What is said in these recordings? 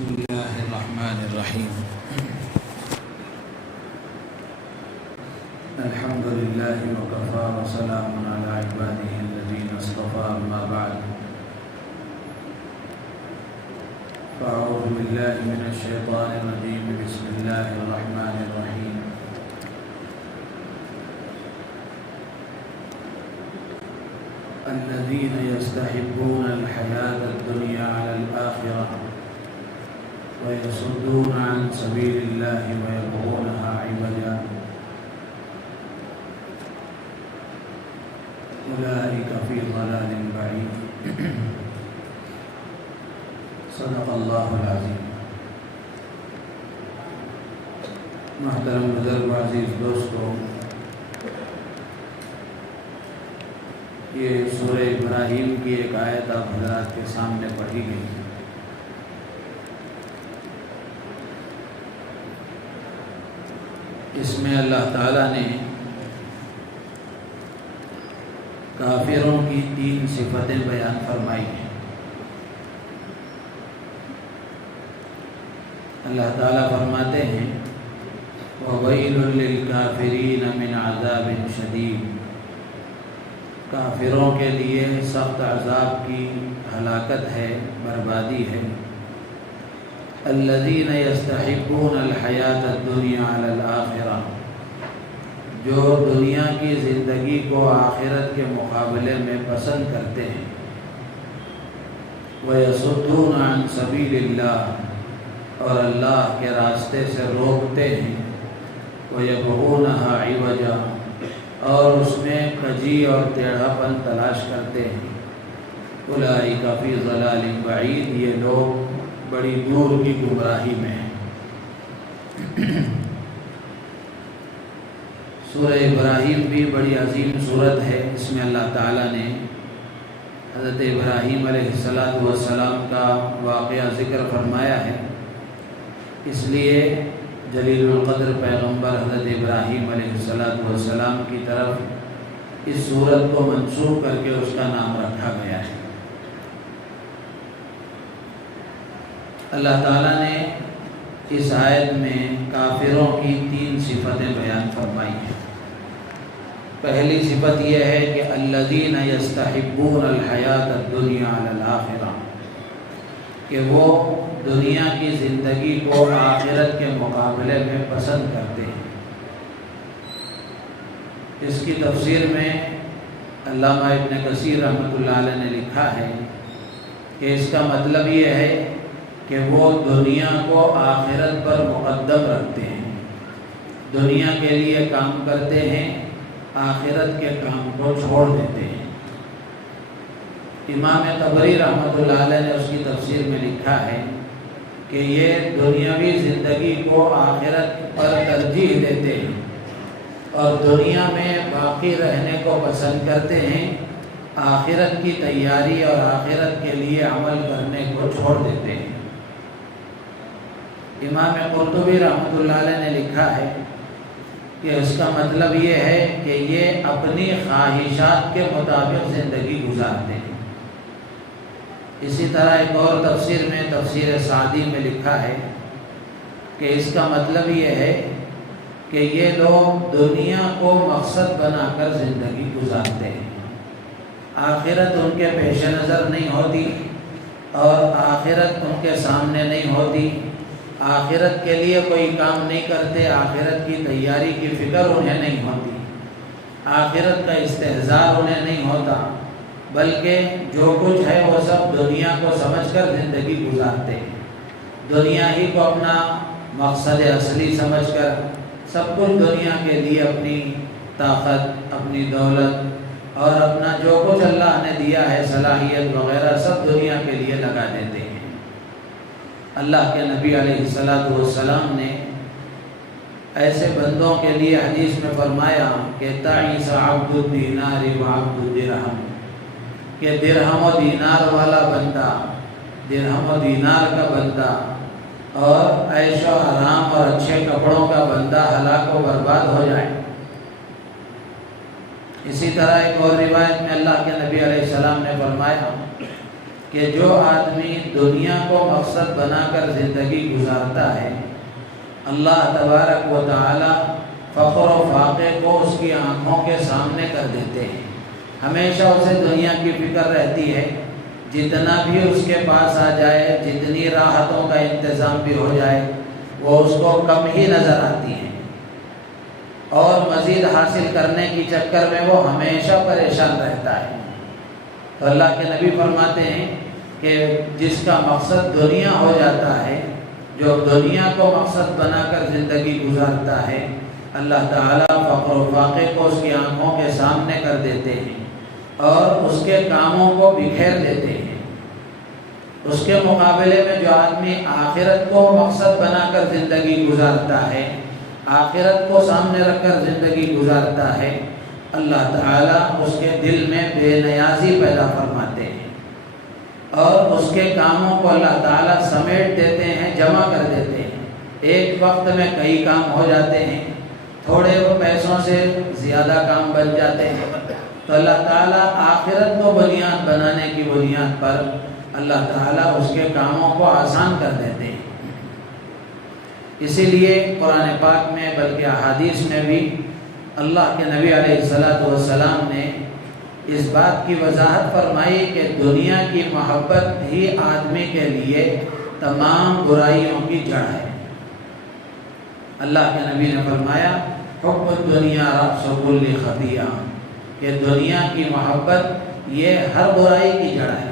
بسم الله الرحمن الرحيم. الحمد لله وكفى وسلام على عباده الذين اصطفى. أما بعد فأعوذ بالله من الشيطان الرجيم. بسم الله الرحمن الرحيم. الذين يستحبون الحياة الدنيا على الآخرة ويصدون عن سبيل الله ويبغونها عوجا أولئك في ضلال بعيد. صدق الله العظيم. محترم بزرگ عزیز دوستو، یہ سورہ ابراہیم کی ایک آیت آپ حضرات کے سامنے پڑھی گئی ہے۔ اس میں اللہ تعالیٰ نے کافروں کی 3 صفتیں بیان فرمائی ہیں۔ اللہ تعالیٰ فرماتے ہیں وَوَيْلٌ لِّلْكَافِرِينَ مِنْ عَذَابٍ شَدِيدٍ، کافروں کے لیے سخت عذاب کی ہلاکت ہے، بربادی ہے۔ الذین یستحبون الحیاۃ الدنیا علی الآخرہ، جو دنیا کی زندگی کو آخرت کے مقابلے میں پسند کرتے ہیں۔ ویصدون عن سبیل اللہ، اور اللہ کے راستے سے روکتے ہیں۔ ویبغونہا عوجا، اور اس میں کجی اور ٹیڑھا پن تلاش کرتے ہیں۔ اولئک فی ضلال بعید، یہ لوگ بڑی دور کی گمراہی میں ہیں۔ سورہ ابراہیم بھی بڑی عظیم سورت ہے۔ اس میں اللہ تعالیٰ نے حضرت ابراہیم علیہ السلام کا واقعہ ذکر فرمایا ہے۔ اس لیے جلیل القدر پیغمبر حضرت ابراہیم علیہ السلام کی طرف اس سورت کو منسوب کر کے اس کا نام رکھا گیا ہے۔ اللہ تعالیٰ نے اس آیت میں کافروں کی 3 صفتیں بیان فرمائی ہیں۔ پہلی صفت یہ ہے کہ الذین یستحبون الحیاۃ الدنیا علی الآخرہ، کہ وہ دنیا کی زندگی کو آخرت کے مقابلے میں پسند کرتے ہیں۔ اس کی تفسیر میں علامہ ابن کثیر رحمۃ اللہ علیہ نے لکھا ہے کہ اس کا مطلب یہ ہے کہ وہ دنیا کو آخرت پر مقدم رکھتے ہیں، دنیا کے لیے کام کرتے ہیں، آخرت کے کام کو چھوڑ دیتے ہیں۔ امام طبری رحمۃ اللہ علیہ نے اس کی تفسیر میں لکھا ہے کہ یہ دنیاوی زندگی کو آخرت پر ترجیح دیتے ہیں اور دنیا میں باقی رہنے کو پسند کرتے ہیں، آخرت کی تیاری اور آخرت کے لیے عمل کرنے کو چھوڑ دیتے ہیں۔ امام قرطبی رحمۃ اللہ علیہ نے لکھا ہے کہ اس کا مطلب یہ ہے کہ یہ اپنی خواہشات کے مطابق زندگی گزارتے ہیں۔ اسی طرح ایک اور تفسیر میں، تفسیر سعدی میں لکھا ہے کہ اس کا مطلب یہ ہے کہ یہ لوگ دنیا کو مقصد بنا کر زندگی گزارتے ہیں، آخرت ان کے پیش نظر نہیں ہوتی اور آخرت ان کے سامنے نہیں ہوتی، آخرت کے لیے کوئی کام نہیں کرتے، آخرت کی تیاری کی فکر انہیں نہیں ہوتی، آخرت کا استحضار انہیں نہیں ہوتا، بلکہ جو کچھ ہے وہ سب دنیا کو سمجھ کر زندگی گزارتے ہیں، دنیا ہی کو اپنا مقصد اصلی سمجھ کر سب کچھ دنیا کے لیے اپنی طاقت، اپنی دولت اور اپنا جو کچھ اللہ نے دیا ہے صلاحیت وغیرہ سب دنیا کے لیے لگا دیتے ہیں۔ اللہ کے نبی علیہ السلام نے ایسے بندوں کے لیے حدیث میں فرمایا کہ تعیس عبد الدینار وعبد الدرہم، کہ درہم و دینار والا بندہ، درہم و دینار کا بندہ اور عیش و آرام اور اچھے کپڑوں کا بندہ ہلاک و برباد ہو جائے۔ اسی طرح ایک اور روایت میں اللہ کے نبی علیہ السلام نے فرمایا کہ جو آدمی دنیا کو مقصد بنا کر زندگی گزارتا ہے، اللہ تبارک و تعالی فخر و فاقے کو اس کی آنکھوں کے سامنے کر دیتے ہیں۔ ہمیشہ اسے دنیا کی فکر رہتی ہے، جتنا بھی اس کے پاس آ جائے، جتنی راحتوں کا انتظام بھی ہو جائے، وہ اس کو کم ہی نظر آتی ہیں، اور مزید حاصل کرنے کی چکر میں وہ ہمیشہ پریشان رہتا ہے۔ تو اللہ کے نبی فرماتے ہیں کہ جس کا مقصد دنیا ہو جاتا ہے، جو دنیا کو مقصد بنا کر زندگی گزارتا ہے، اللہ تعالیٰ فقر و فاقے کو اس کی آنکھوں کے سامنے کر دیتے ہیں اور اس کے کاموں کو بکھیر دیتے ہیں۔ اس کے مقابلے میں جو آدمی آخرت کو مقصد بنا کر زندگی گزارتا ہے، آخرت کو سامنے رکھ کر زندگی گزارتا ہے، اللہ تعالیٰ اس کے دل میں بے نیازی پیدا فرماتے ہیں اور اس کے کاموں کو اللہ تعالیٰ سمیٹ دیتے ہیں، جمع کر دیتے ہیں۔ ایک وقت میں کئی کام ہو جاتے ہیں، تھوڑے پیسوں سے زیادہ کام بن جاتے ہیں، تو اللہ تعالیٰ آخرت کو بنیاد بنانے کی بنیاد پر اللہ تعالیٰ اس کے کاموں کو آسان کر دیتے ہیں۔ اسی لیے قرآن پاک میں بلکہ احادیث میں بھی اللہ کے نبی علیہ السلام نے اس بات کی وضاحت فرمائی کہ دنیا کی محبت ہی آدمی کے لیے تمام برائیوں کی جڑ ہے۔ اللہ کے نبی نے فرمایا حب الدنیا رأس کل خطیئہ، کہ دنیا کی محبت یہ ہر برائی کی جڑ ہے۔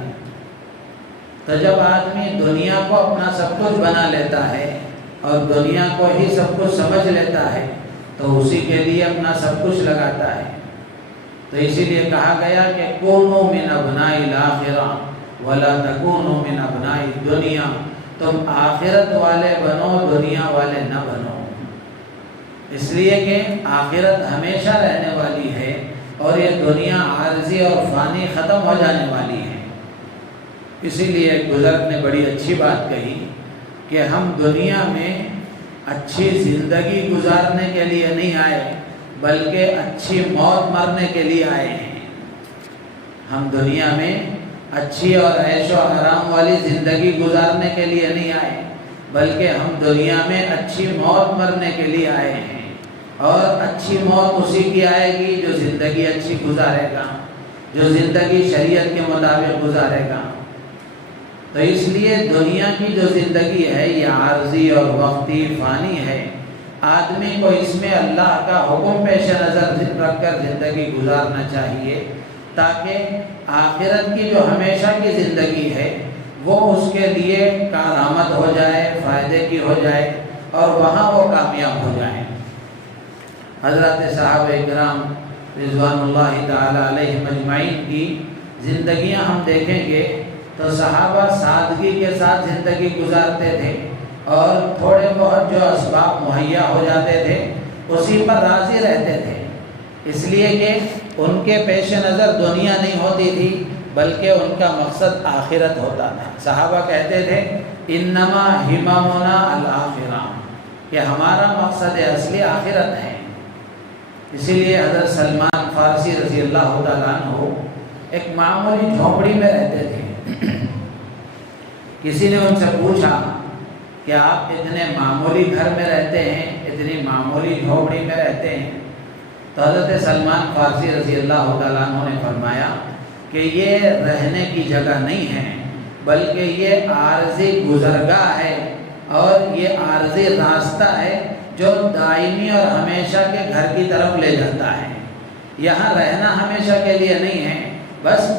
تو جب آدمی دنیا کو اپنا سب کچھ بنا لیتا ہے اور دنیا کو ہی سب کچھ سمجھ لیتا ہے تو اسی کے لیے اپنا سب کچھ لگاتا ہے۔ تو اسی لیے کہا گیا کہ کونوا من ابناء الآخرہ ولا تکونوا من ابناء الدنیا، تم آخرت والے بنو، دنیا والے نہ بنو، اس لیے کہ آخرت ہمیشہ رہنے والی ہے اور یہ دنیا عارضی اور فانی ختم ہو جانے والی ہے۔ اسی لیے ایک بزرگ نے بڑی اچھی بات کہی کہ ہم دنیا میں اچھی زندگی گزارنے کے لیے نہیں آئے بلکہ اچھی موت مرنے کے لیے آئے ہیں۔ ہم دنیا میں اچھی اور عیش و آرام والی زندگی گزارنے کے لیے نہیں آئے بلکہ ہم دنیا میں اچھی موت مرنے کے لیے آئے ہیں، اور اچھی موت اسی کی آئے گی جو زندگی اچھی گزارے گا، جو زندگی شریعت کے مطابق گزارے گا۔ تو اس لیے دنیا کی جو زندگی ہے یہ عارضی اور وقتی فانی ہے، آدمی کو اس میں اللہ کا حکم پیش نظر رکھ کر زندگی گزارنا چاہیے تاکہ آخرت کی جو ہمیشہ کی زندگی ہے وہ اس کے لیے کارآمد ہو جائے، فائدے کی ہو جائے اور وہاں وہ کامیاب ہو جائے۔ حضرت صحابہ کرام رضوان اللہ تعالی علیہم اجمعین کی زندگیاں ہم دیکھیں گے تو صحابہ سادگی کے ساتھ زندگی گزارتے تھے اور تھوڑے بہت جو اسباب مہیا ہو جاتے تھے اسی پر راضی رہتے تھے، اس لیے کہ ان کے پیش نظر دنیا نہیں ہوتی تھی بلکہ ان کا مقصد آخرت ہوتا تھا۔ صحابہ کہتے تھے انما ہممنا الآخرہ، کہ ہمارا مقصد اصلی آخرت ہے۔ اسی لیے حضرت سلمان فارسی رضی اللہ تعالیٰ عنہ ایک معمولی جھونپڑی میں رہتے تھے۔ کسی نے ان سے پوچھا کہ آپ اتنے معمولی گھر میں رہتے ہیں، اتنی معمولی جھونپڑی میں رہتے ہیں، تو حضرت سلمان فارسی رضی اللہ تعالیٰ عنہ نے فرمایا کہ یہ رہنے کی جگہ نہیں ہے بلکہ یہ عارضی گزرگاہ ہے اور یہ عارضی راستہ ہے جو دائمی اور ہمیشہ کے گھر کی طرف لے جاتا ہے۔ یہاں رہنا ہمیشہ کے لیے نہیں ہے، بس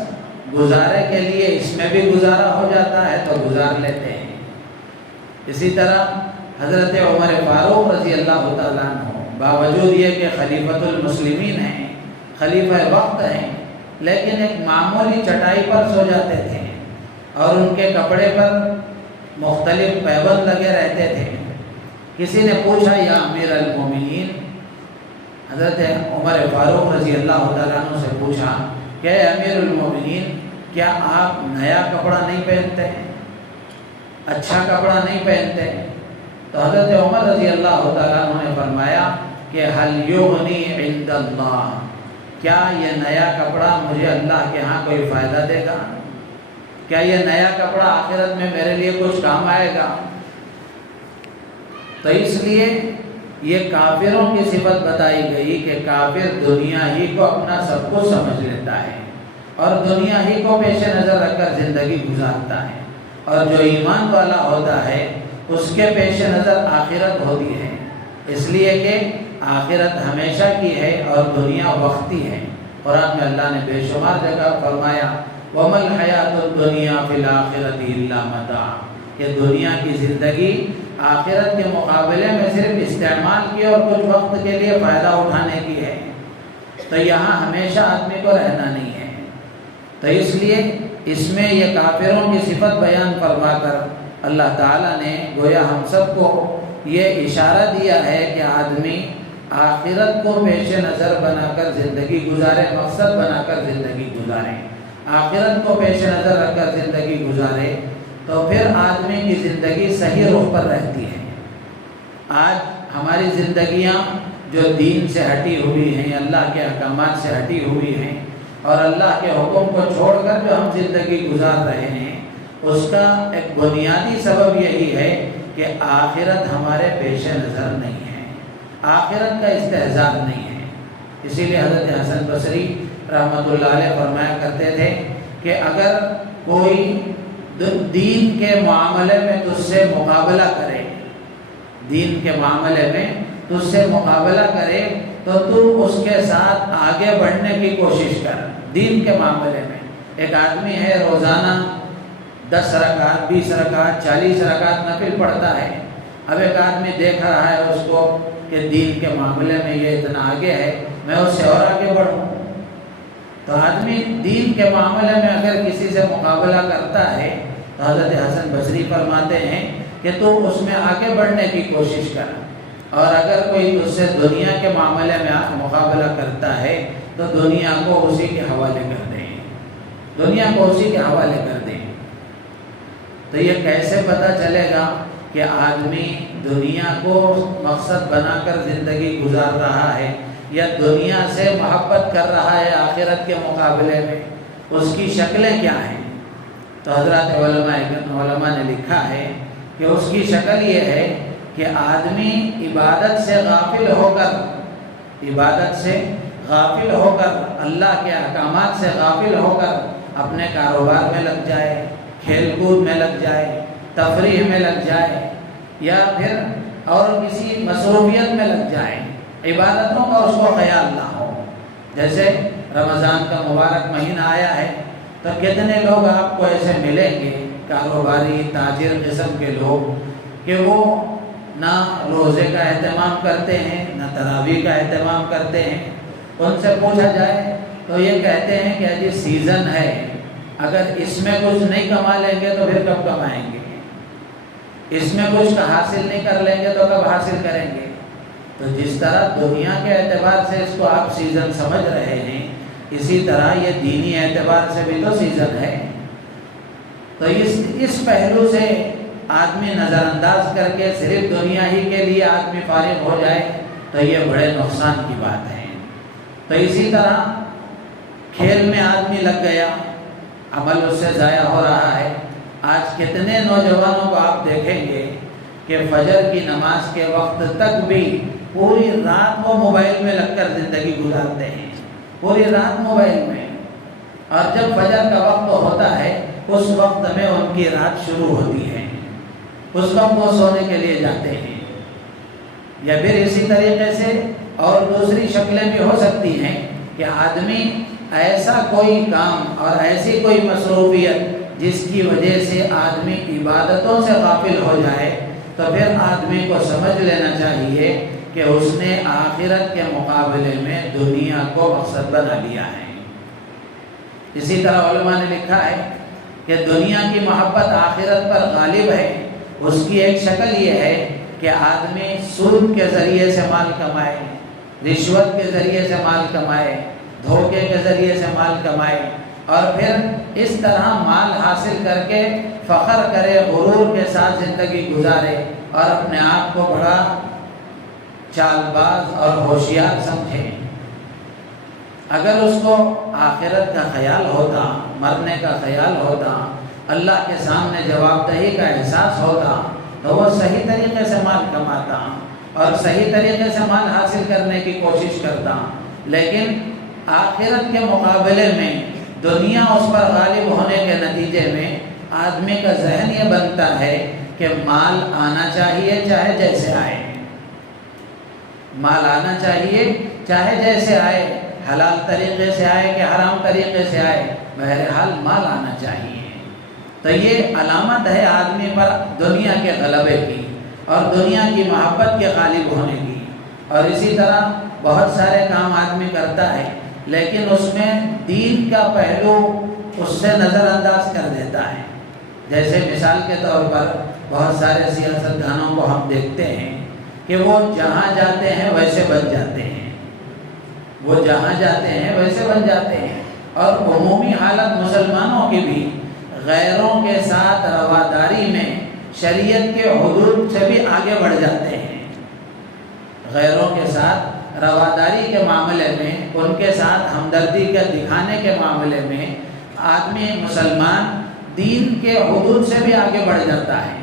گزارے کے لیے اس میں بھی گزارا ہو جاتا ہے تو گزار لیتے ہیں۔ اسی طرح حضرت عمر فاروق رضی اللہ تعالیٰ عنہ باوجود یہ کہ خلیفۃ المسلمین ہیں، خلیفہ وقت ہیں، لیکن ایک معمولی چٹائی پر سو جاتے تھے اور ان کے کپڑے پر مختلف پیبند لگے رہتے تھے۔ کسی نے پوچھا یا امیر المومنین، حضرت عمر فاروق رضی اللہ تعالیٰ عنہ سے پوچھا کہ اے امیر المومنین، کیا آپ نیا کپڑا نہیں پہنتے ہیں، اچھا کپڑا نہیں پہنتے؟ تو حضرت عمر رضی اللہ تعالیٰ عنہ نے فرمایا کہ حل یغنی عند اللہ، کیا یہ نیا کپڑا مجھے اللہ کے ہاں کوئی فائدہ دے گا؟ کیا یہ نیا کپڑا آخرت میں میرے لیے کچھ کام آئے گا؟ تو اس لیے یہ کافروں کی صفت بتائی گئی کہ کافر دنیا ہی کو اپنا سب کچھ سمجھ لیتا ہے اور دنیا ہی کو پیش نظر رکھ کر زندگی گزارتا ہے، اور جو ایمان والا ہوتا ہے اس کے پیش نظر آخرت ہوتی ہے، اس لیے کہ آخرت ہمیشہ کی ہے اور دنیا وقتی ہے۔ قرآن میں اللہ نے بے شمار جگہ فرمایا وَمَا الْحَيَاةُ الدُّنْيَا فِي الْآخِرَةِ إِلَّا مَتَاعٌ، کہ دنیا کی زندگی آخرت کے مقابلے میں صرف استعمال کی اور کچھ وقت کے لیے فائدہ اٹھانے کی ہے، تو یہاں ہمیشہ آدمی کو رہنا نہیں ہے۔ تو اس لیے اس میں یہ کافروں کی صفت بیان فرما کر اللہ تعالیٰ نے گویا ہم سب کو یہ اشارہ دیا ہے کہ آدمی آخرت کو پیش نظر بنا کر زندگی گزارے، مقصد بنا کر زندگی گزارے، آخرت کو پیش نظر رکھ کر زندگی گزارے، تو پھر آدمی کی زندگی صحیح رخ پر رہتی ہے۔ آج ہماری زندگیاں جو دین سے ہٹی ہوئی ہیں، اللہ کے احکامات سے ہٹی ہوئی ہیں، اور اللہ کے حکم کو چھوڑ کر جو ہم زندگی گزار رہے ہیں، اس کا ایک بنیادی سبب یہی ہے کہ آخرت ہمارے پیش نظر نہیں ہے، آخرت کا استحضار نہیں ہے۔ اسی لیے حضرت حسن بصری رحمۃ اللہ علیہ فرمایا کرتے تھے کہ اگر کوئی دین کے معاملے میں تجھ سے مقابلہ کرے، دین کے معاملے میں تجھ سے مقابلہ کرے تو تو اس کے ساتھ آگے بڑھنے کی کوشش کر۔ دین کے معاملے میں ایک آدمی ہے روزانہ 10 رکعت 20 رکعت 40 رکعت نفل پڑھتا ہے، اب ایک آدمی دیکھ رہا ہے اس کو کہ دین کے معاملے میں یہ اتنا آگے ہے، میں اس سے اور آگے بڑھوں۔ تو آدمی دین کے معاملے میں اگر کسی سے مقابلہ کرتا ہے تو حضرت حسن بصری فرماتے ہیں کہ تو اس میں آگے بڑھنے کی کوشش کر، اور اگر کوئی تجھ سے دنیا کے معاملے میں مقابلہ کرتا ہے تو دنیا کو اسی کے حوالے کر دیں، دنیا کو اسی کے حوالے کر دیں۔ تو یہ کیسے پتہ چلے گا کہ آدمی دنیا کو مقصد بنا کر زندگی گزار رہا ہے یا دنیا سے محبت کر رہا ہے آخرت کے مقابلے میں؟ اس کی شکلیں کیا ہیں؟ تو حضرات علماء نے لکھا ہے کہ اس کی شکل یہ ہے کہ آدمی عبادت سے غافل ہو کر اللہ کے احکامات سے غافل ہو کر اپنے کاروبار میں لگ جائے، کھیل کود میں لگ جائے، تفریح میں لگ جائے، یا پھر اور کسی مصروفیت میں لگ جائے، عبادتوں کا اس کو خیال نہ ہو۔ جیسے رمضان کا مبارک مہینہ آیا ہے تو کتنے لوگ آپ کو ایسے ملیں گے، کاروباری تاجر قسم کے لوگ، کہ وہ نہ روزے کا اہتمام کرتے ہیں نہ تراویح کا اہتمام کرتے ہیں۔ ان سے پوچھا جائے تو یہ کہتے ہیں کہ جی سیزن ہے، اگر اس میں کچھ نہیں کما لیں گے تو پھر کب کمائیں گے، اس میں کچھ حاصل نہیں کر لیں گے تو کب حاصل کریں گے۔ تو جس طرح دنیا کے اعتبار سے اس کو آپ سیزن سمجھ رہے ہیں، اسی طرح یہ دینی اعتبار سے بھی تو سیزن ہے۔ تو اس پہلو سے آدمی نظر انداز کر کے صرف دنیا ہی کے لیے آدمی فارغ ہو جائے تو یہ بڑے نقصان کی بات ہے۔ تو اسی طرح کھیل میں آدمی لگ گیا، عمل اس سے ضائع ہو رہا ہے۔ آج کتنے نوجوانوں کو آپ دیکھیں گے کہ فجر کی نماز کے وقت تک بھی پوری رات وہ موبائل میں لگ کر زندگی گزارتے ہیں، پوری رات موبائل میں، اور جب فجر کا وقت ہوتا ہے اس وقت میں ان کی رات شروع ہوتی ہے، اس وقت وہ سونے کے لیے جاتے ہیں۔ یا پھر اسی طریقے سے اور دوسری شکلیں بھی ہو سکتی ہیں کہ آدمی ایسا کوئی کام اور ایسی کوئی مصروفیت جس کی وجہ سے آدمی عبادتوں سے غافل ہو جائے، تو پھر آدمی کو سمجھ لینا چاہیے کہ اس نے آخرت کے مقابلے میں دنیا کو مقصد بنا لیا ہے۔ اسی طرح علماء نے لکھا ہے کہ دنیا کی محبت آخرت پر غالب ہے۔ اس کی ایک شکل یہ ہے کہ آدمی سود کے ذریعے سے مال کمائے، رشوت کے ذریعے سے مال کمائے، دھوکے کے ذریعے سے مال کمائے، اور پھر اس طرح مال حاصل کر کے فخر کرے، غرور کے ساتھ زندگی گزارے اور اپنے آپ کو بڑا چال باز اور ہوشیار سمجھے۔ اگر اس کو آخرت کا خیال ہوتا، مرنے کا خیال ہوتا، اللہ کے سامنے جواب دہی کا احساس ہوتا تو وہ صحیح طریقے سے مال کماتا اور صحیح طریقے سے مال حاصل کرنے کی کوشش کرتا. لیکن آخرت کے مقابلے میں دنیا اس پر غالب ہونے کے نتیجے میں آدمی کا ذہن یہ بنتا ہے کہ مال آنا چاہیے چاہے جیسے آئے. مال آنا چاہیے چاہے جیسے آئے، حلال طریقے سے آئے کہ حرام طریقے سے آئے، بہرحال مال آنا چاہیے. تو یہ علامت ہے آدمی پر دنیا کے غلبے کی اور دنیا کی محبت کے غالب ہونے کی. اور اسی طرح بہت سارے کام آدمی کرتا ہے لیکن اس میں دین کا پہلو اس سے نظر انداز کر دیتا ہے. جیسے مثال کے طور پر بہت سارے سیاستدانوں کو ہم دیکھتے ہیں کہ وہ جہاں جاتے ہیں ویسے بن جاتے ہیں، وہ جہاں جاتے ہیں ویسے بن جاتے ہیں. اور عمومی حالت مسلمانوں کی بھی غیروں کے ساتھ رواداری میں شریعت کے حدود سے بھی آگے بڑھ جاتے ہیں. غیروں کے ساتھ رواداری کے معاملے میں، ان کے ساتھ ہمدردی کے دکھانے کے معاملے میں آدمی مسلمان دین کے حدود سے بھی آگے بڑھ جاتا ہے.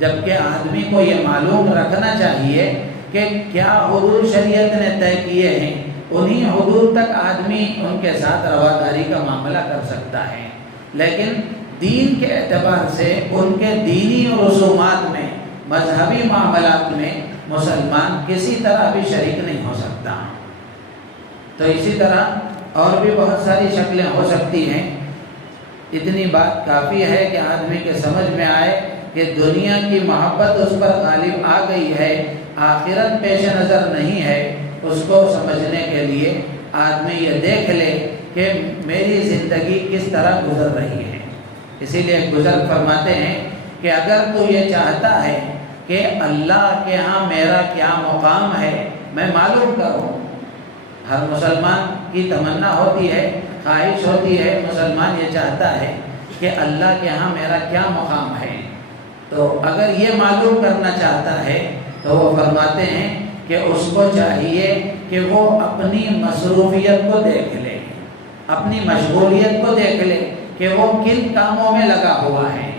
جبکہ آدمی کو یہ معلوم رکھنا چاہیے کہ کیا حدود شریعت نے طے کیے ہیں، انہی حدود تک آدمی ان کے ساتھ رواداری کا معاملہ کر سکتا ہے. لیکن دین کے اعتبار سے ان کے دینی رسومات میں، مذہبی معاملات میں مسلمان کسی طرح بھی شریک نہیں ہو سکتا. تو اسی طرح اور بھی بہت ساری شکلیں ہو سکتی ہیں. اتنی بات کافی ہے کہ آدمی کے سمجھ میں آئے کہ دنیا کی محبت اس پر غالب آ گئی ہے، آخرت پیش نظر نہیں ہے. اس کو سمجھنے کے لیے آدمی یہ دیکھ لے کہ میری زندگی کس طرح گزر رہی ہے. اسی لیے بزرگ فرماتے ہیں کہ اگر تو یہ چاہتا ہے کہ اللہ کے ہاں میرا کیا مقام ہے میں معلوم کروں. ہر مسلمان کی تمنا ہوتی ہے، خواہش ہوتی ہے، مسلمان یہ چاہتا ہے کہ اللہ کے ہاں میرا کیا مقام ہے. تو اگر یہ معلوم کرنا چاہتا ہے تو وہ فرماتے ہیں کہ اس کو چاہیے کہ وہ اپنی مصروفیت کو دیکھ لے، اپنی مشغولیت کو دیکھ لے کہ وہ کن کاموں میں لگا ہوا ہے.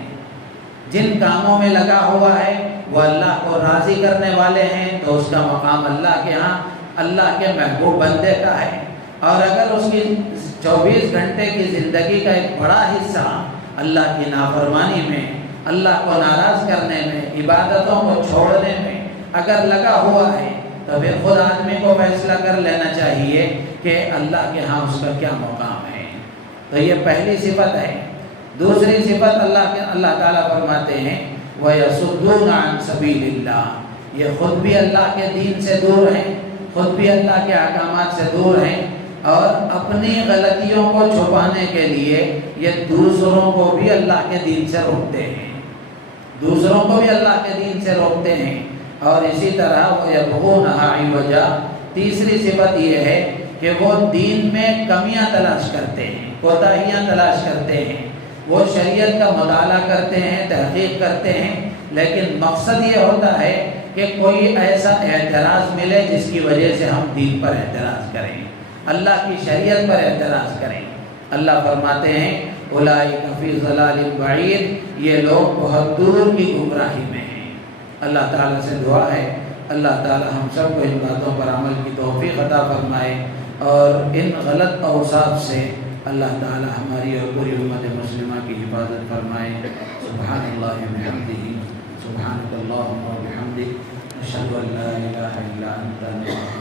جن کاموں میں لگا ہوا ہے وہ اللہ کو راضی کرنے والے ہیں تو اس کا مقام اللہ کے ہاں اللہ کے محبوب بندے کا ہے. اور اگر اس کی 24 گھنٹے کی زندگی کا ایک بڑا حصہ اللہ کی نافرمانی میں، اللہ کو ناراض کرنے میں، عبادتوں کو چھوڑنے میں اگر لگا ہوا ہے تو پھر خود آدمی کو فیصلہ کر لینا چاہیے کہ اللہ کے ہاں اس کا کیا مقام ہے. تو یہ پہلی صفت ہے. دوسری صفت اللہ تعالیٰ فرماتے ہیں وَيَصُدُّونَ عَن سَبِيلِ اللَّهِ، یہ خود بھی اللہ کے دین سے دور ہیں، خود بھی اللہ کے احکامات سے دور ہیں اور اپنی غلطیوں کو چھپانے کے لیے یہ دوسروں کو بھی اللہ کے دین سے روکتے ہیں، دوسروں کو بھی اللہ کے دین سے روکتے ہیں. اور اسی طرح وَيَبْغُونَهَا عِوَجًا، تیسری صفت یہ ہے کہ وہ دین میں کمیاں تلاش کرتے ہیں، کوتاہیاں تلاش کرتے ہیں. وہ شریعت کا مطالعہ کرتے ہیں، تحقیق کرتے ہیں، لیکن مقصد یہ ہوتا ہے کہ کوئی ایسا اعتراض ملے جس کی وجہ سے ہم دین پر اعتراض کریں، اللہ کی شریعت پر اعتراض کریں. اللہ فرماتے ہیں اولئک فی ضلال بعید، یہ لوگ بہت دور کی گمراہی میں ہیں. اللہ تعالیٰ سے دعا ہے اللہ تعالیٰ ہم سب کو ان باتوں پر عمل کی توفیق عطا فرمائے اور ان غلط اوصاف سے اللہ تعالیٰ ہماری اور پوری امت مسلمہ کی حفاظت فرمائے. سبحان اللہ وبحمدہ، سبحانک اللہم وبحمدک، اشہد ان لا الہ الا انت